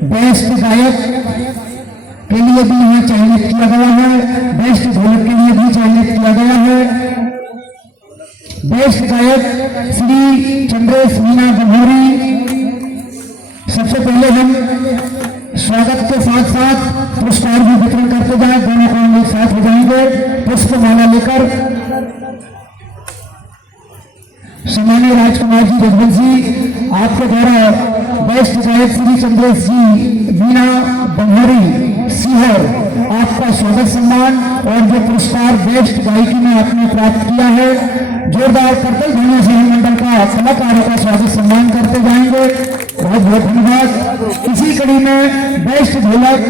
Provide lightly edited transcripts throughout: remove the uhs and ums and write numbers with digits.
Best गायक के लिए भी यहाँ चयनित किया गया है, बेस्ट ढोलक के लिए भी चयनित किया गया है। बेस्ट गायक श्री चंद्रेश मीना बंभोरी। सबसे पहले हम स्वागत के साथ साथ पुरस्कार भी वितरण करते जाए, दोनों काम एक साथ हो जाएंगे। पुष्प माला लेकर सम्मानीय राजकुमार जी रघुवंशी, आपके द्वारा बेस्ट गायक श्री चंद्रेश जी मीना बंभोरी सीहर, आपका स्वागत सम्मान और जो पुरस्कार बेस्ट गायकी में आपने प्राप्त किया है, जोरदार करतल ध्वनि से मंडल का कलाकारों का स्वागत सम्मान करते जाएंगे। बहुत बहुत धन्यवाद। इसी कड़ी में बेस्ट ढोलक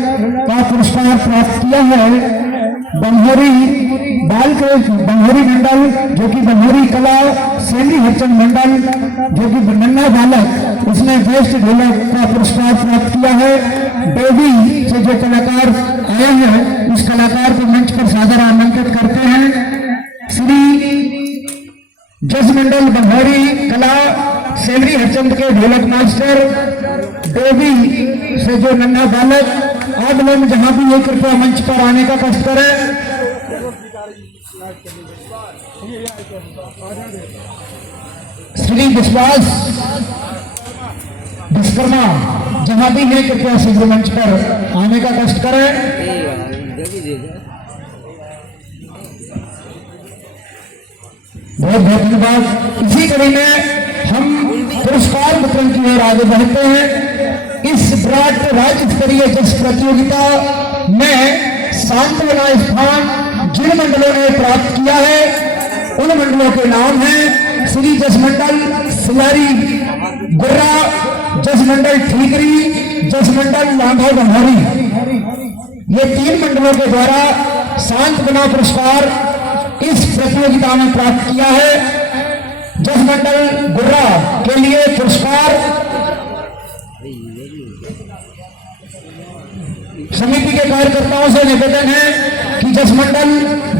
का पुरस्कार प्राप्त किया है बंभोरी बाल के बंभोरी मंडल, जो कि बंभोरी कला सेंडी हरचंद मंडल, जो कि नन्ना बालक, उसने बेस्ट ढोलक का पुरस्कार प्राप्त किया है। देवी से जो कलाकार आए हैं, उस कलाकार को मंच पर सादर आमंत्रित करते हैं। श्री जज मंडल बंभोरी कला सेंडी हरचंद के ढोलक मास्टर देवी से जो नन्ना बालक, आप लोग जहां भी ये कृपया मंच पर आने का कष्ट करें। श्री विश्वास विश्वकर्मा जहां भी है कृपया शीघ्र मंच पर आने का कष्ट करें। बहुत बहुत धन्यवाद। इसी कड़ी में हम पुरस्कार वितरण की ओर आगे बढ़ते हैं। इस विराट राज्य स्तरीय जज प्रतियोगिता में सांत्वना स्थान जिन मंडलों ने प्राप्त किया है, उन मंडलों के नाम हैं श्री जज मंडल सिलारी गुर्रा, जज मंडल ठीकरी, जज मंडल लांघा बंभोरी। ये 3 मंडलों के द्वारा सांत्वना पुरस्कार इस प्रतियोगिता में प्राप्त किया है। जज मंडल गुर्रा के लिए पुरस्कार समिति के कार्यकर्ताओं से निवेदन है कि जज मंडल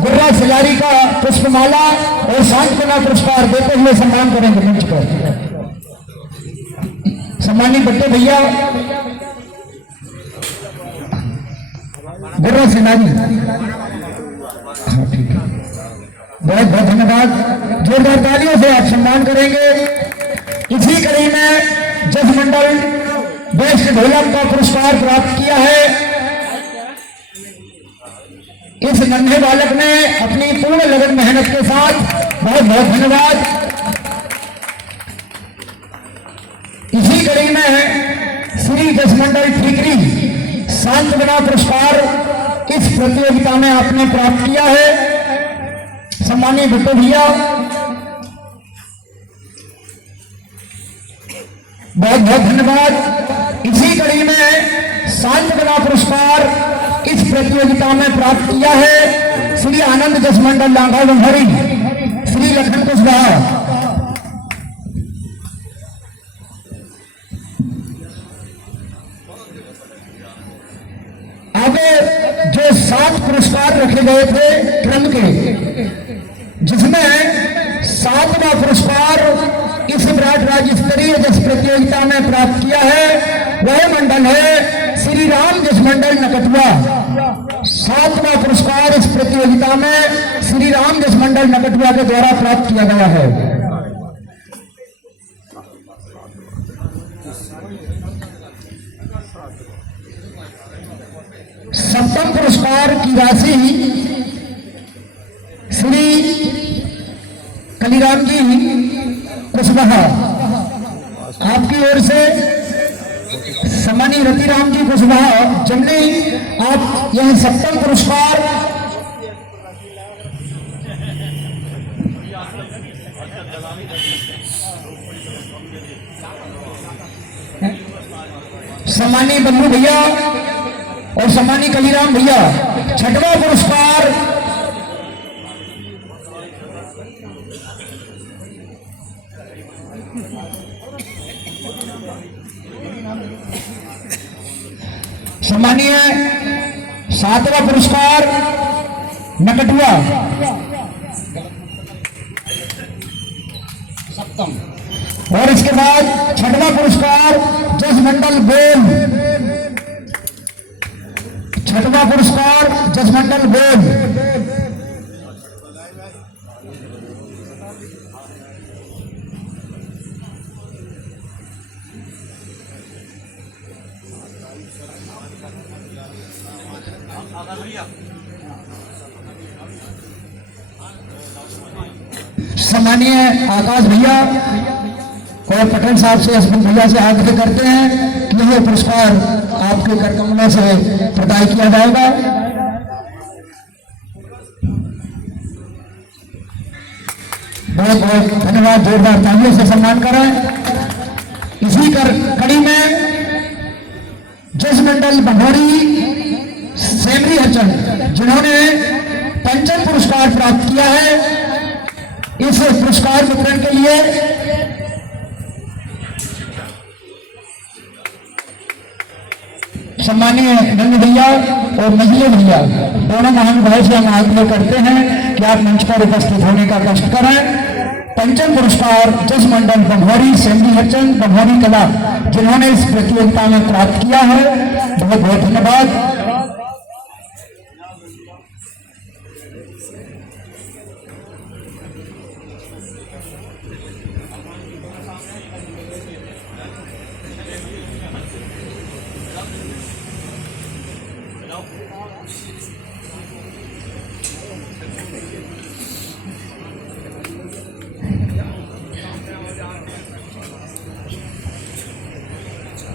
गुर्रा सिलारी का पुष्पमाला और सांत्वना पुरस्कार देते हुए सम्मान करेंगे मंच पर। सम्मानित बट्टे भैया गुर्रा सिलारी, हाँ ठीक है, बहुत बहुत धन्यवाद। जोरदार तालियों से आप सम्मान करेंगे। इसी कड़ी में जज मंडल बेस्ट ढोलक का पुरस्कार प्राप्त किया है इस नन्हे बालक ने अपनी पूर्ण लगन मेहनत के साथ। बहुत बहुत धन्यवाद। इसी कड़ी में श्री जज मंडल ठीकरी सांत्वना पुरस्कार इस प्रतियोगिता में आपने प्राप्त किया है। सम्मानीय भट्टो भैया बहुत बहुत धन्यवाद। इसी कड़ी में सांत्वना पुरस्कार इस प्रतियोगिता में प्राप्त किया है श्री आनंद जज मंडल लांघा बंभोरी, श्री लखन कुशवाहा। आगे जो 7 पुरस्कार रखे गए थे क्रम के, जिसमें 7वां पुरस्कार इस विराट राज्य स्तरीय जज प्रतियोगिता में प्राप्त किया है, वह मंडल है श्री राम जज मंडल नकटवा। 7वां पुरस्कार इस प्रतियोगिता में श्री राम जज मंडल नकटवा के द्वारा प्राप्त किया गया है। सप्तम पुरस्कार की राशि श्री कलीराम जी कुशवाहा, आपकी ओर से सम्मानीय रतिराम जी कुशवाहा जमनी, आप यह सप्तम पुरस्कार सम्मानीय बल्लू भैया और सम्मानीय कलीराम भैया 6वां पुरस्कार सम्मानीय 7वां पुरस्कार नकटुआ खत्म। और इसके बाद छठवां पुरस्कार जज मंडल बेल, छठवां पुरस्कार जज मंडल बेल। सम्मानीय आकाश भैया और पटेल साहब से, हसबैंड भैया से आग्रह करते हैं कि यह पुरस्कार आपके करकमलों से प्रदान किया जाएगा। बहुत बहुत धन्यवाद, जोरदार तालियों से सम्मान करें। इसी कड़ी में जज मंडल बंभौरी सेमरी हरचंद, जिन्होंने पंचम पुरस्कार प्राप्त किया है, इस पुरस्कार वितरण के लिए सम्मानीय नंद भैया और महिले भैया दोनों महानुभाव से हम आग्रह करते हैं कि आप मंच पर उपस्थित होने का कष्ट करें। पंचम पुरस्कार जज मंडल बंभौरी सेमरी हरचंद बंभौरी कला, जिन्होंने इस प्रतियोगिता में प्राप्त किया है, बहुत बहुत धन्यवाद।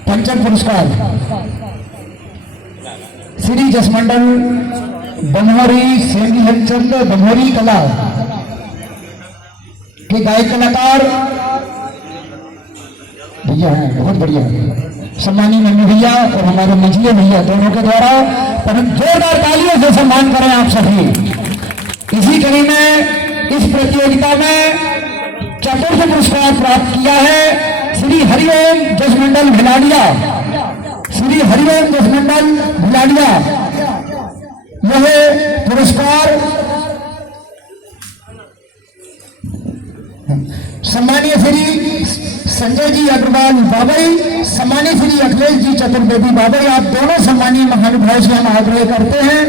पंचम पुरस्कार श्री जसमंडल बंभौरी सेमरी हरचंद बंभौरी कला के गायक कलाकार भैया हैं, बहुत बढ़िया, सम्मानीय नन्नू भैया और हमारे मझिले भैया दोनों के द्वारा जोरदार तालियों से सम्मान करें आप सभी। इसी कड़ी में इस प्रतियोगिता में चतुर्थ पुरस्कार प्राप्त किया है श्री हरिओम जज मंडल भिलाड़िया, श्री हरिओम जज मंडल भिलाड़िया। यह पुरस्कार सम्मानीय श्री संजय जी अग्रवाल बाबई, सम्मानीय श्री अखिलेश जी चतुर्वेदी बाबई, आप दोनों सम्मानीय महानुभाव से हम आग्रह करते हैं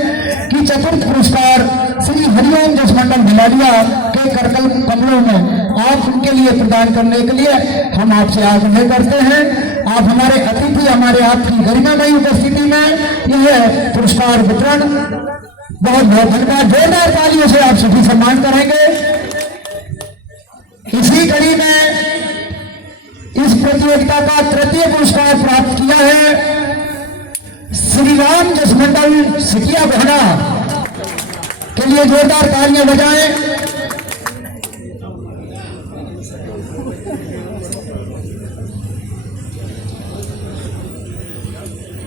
कि चतुर्थ पुरस्कार श्री हरिओम जज मंडल भिलाड़िया के करकल कमलों में आप उनके लिए प्रदान करने के लिए हम आपसे आग्रह करते हैं। आप हमारे अतिथि, हमारे आपकी गरिमामयी उपस्थिति में यह पुरस्कार वितरण, बहुत बहुत धन्यवाद, जोरदार तालियों से आप सभी सम्मान करेंगे। इसी कड़ी में इस प्रतियोगिता का तृतीय पुरस्कार प्राप्त किया है श्री राम जज मंडल सिकिया बहना, के लिए जोरदार तालियां बजाएं।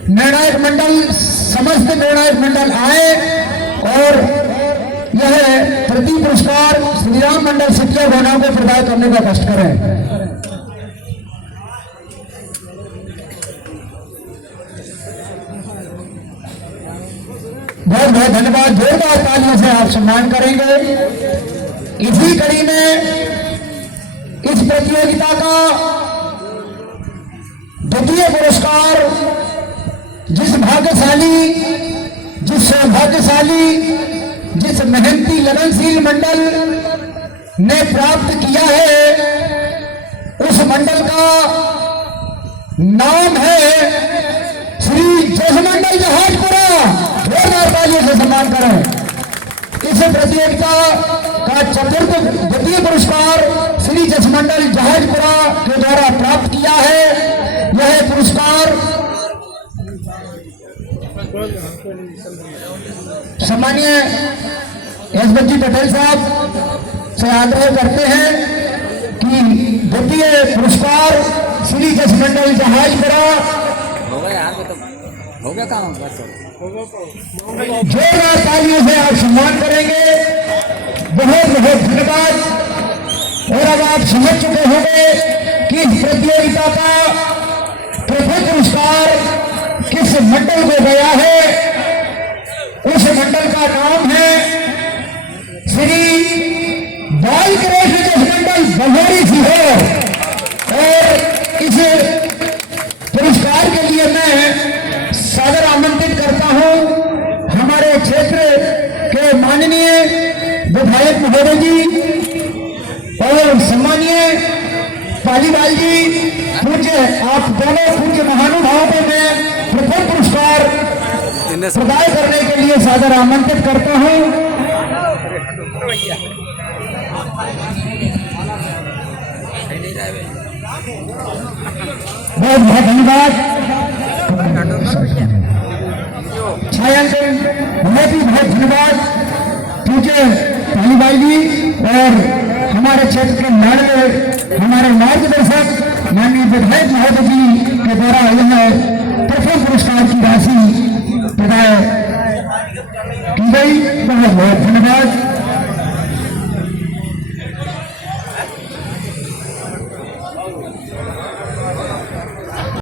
निर्णायक मंडल, समस्त निर्णायक मंडल आए और यह तृतीय पुरस्कार श्री राम मंडल सिकिया बहना को प्रदान करने का कष्ट करें। बहुत बहुत धन्यवाद, जोरदार तालियों से आप सम्मान करेंगे। इसी कड़ी में इस प्रतियोगिता का द्वितीय पुरस्कार जिस भाग्यशाली, जिस सौभाग्यशाली, जिस मेहनती लगनशील मंडल ने प्राप्त किया है, उस मंडल का नाम है श्री जज मंडल जहाजपुरा। जोरदार तालियों से सम्मान करें। इस प्रतियोगिता का चतुर्थ द्वितीय पुरस्कार श्री जज मंडल जहाजपुरा के द्वारा प्राप्त किया है। यह पुरस्कार सम्मानीय एसबी पटेल साहब से आग्रह करते हैं कि द्वितीय पुरस्कार श्री जज मंडल जहाजपुरा हो गया काम, जोरदार तालियों से आप सम्मान करेंगे। बहुत बहुत धन्यवाद। और अब आप समझ चुके होंगे कि इस प्रतियोगिता का प्रथम पुरस्कार किस मंडल को गया है। उस मंडल का नाम है श्री बाल कृष्ण जज मंडल बंभौरी सीहोर। पालीवाल जी पूज्य, आप दोनों पूज्य महानुभावों को मैं प्रथम पुरस्कार प्रदान करने के लिए सादर आमंत्रित करता हूं। बहुत बहुत धन्यवाद छायांकन, बहुत ही बहुत धन्यवाद पूज्य पालीवाल जी और हमारे क्षेत्र के लाडले हमारे मार्गदर्शक माननीय विधायक महोदय जी के द्वारा यह प्रथम पुरस्कार की राशि प्रदान की गई। बहुत बहुत धन्यवाद।